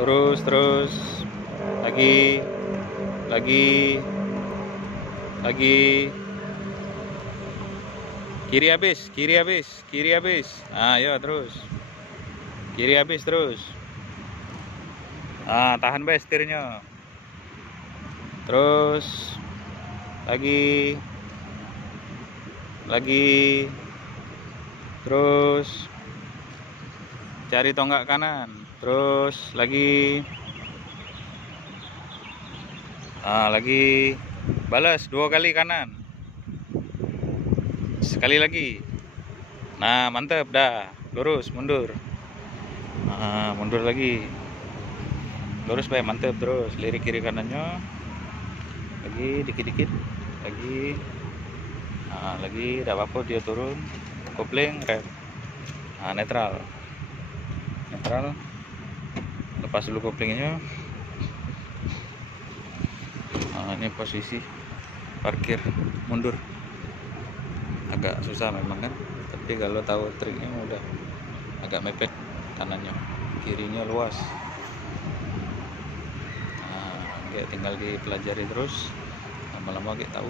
terus lagi lagi lagi kiri habis, ayo terus kiri habis terus. Tahan be setirnya, terus lagi terus cari tonggak kanan, terus lagi balas 2 kali kanan, sekali lagi. Nah mantep dah, lurus mundur, mundur lagi, lurus baik, mantep. Terus lirik kiri kanannya lagi dikit-dikit lagi. Lagi tidak apa-apa, dia turun, kopling rem, netral, lepas dulu koplingnya. Ini posisi parkir mundur agak susah memang kan, tapi kalau tahu triknya udah agak mepet, kanannya kirinya luas. Kayak tinggal dipelajari terus, lama-lama kayak tahu.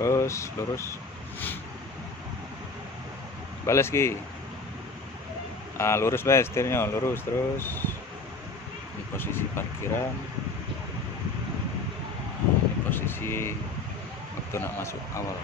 Terus lurus, balas ki, lurus bae setirnya, lurus terus. Ini posisi parkiran, ini posisi waktu nak masuk awal.